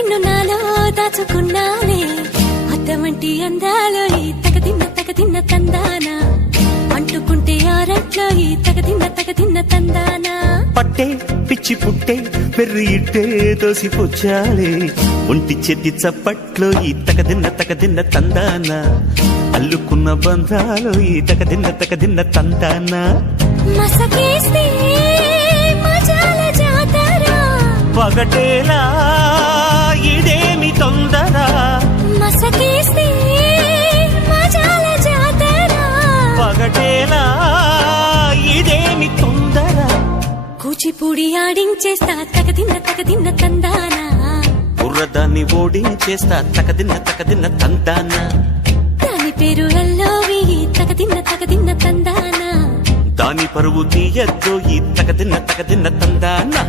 నిన్ను నాలో దాచుకున్నానే అద్దమంటి అందాలో ఈ తగదిన్న తందానా అంటుకుంటే ఆరట్లో ఈ తగదిన్న తందానా పట్టే పిచ్చి పుట్టే పెర్రి ఇట్టే తోసిపుచ్చాలే ఒంటి చెట్టి చప్పట్లో ఈ తగదిన్న తందానా అల్లుకున్న బంధాలో ఈ తగదిన్న తందానా మసకేస్తే మజాల జాతర పగటేలా ఇదేమి తొందర మసకేస్తే మజాల జాతర పగటేలా ఇదేమి తొందర కూచిపూడి ఆడించేస్తా తగదిన్న తందానా బుర్రదాన్ని ఓడించేస్తా తగదిన్న తందానా దాని పేరు అల్లోవి తగదిన్న తందానా దాని పరువు తీయద్దు ఈ తగదిన్న తందానా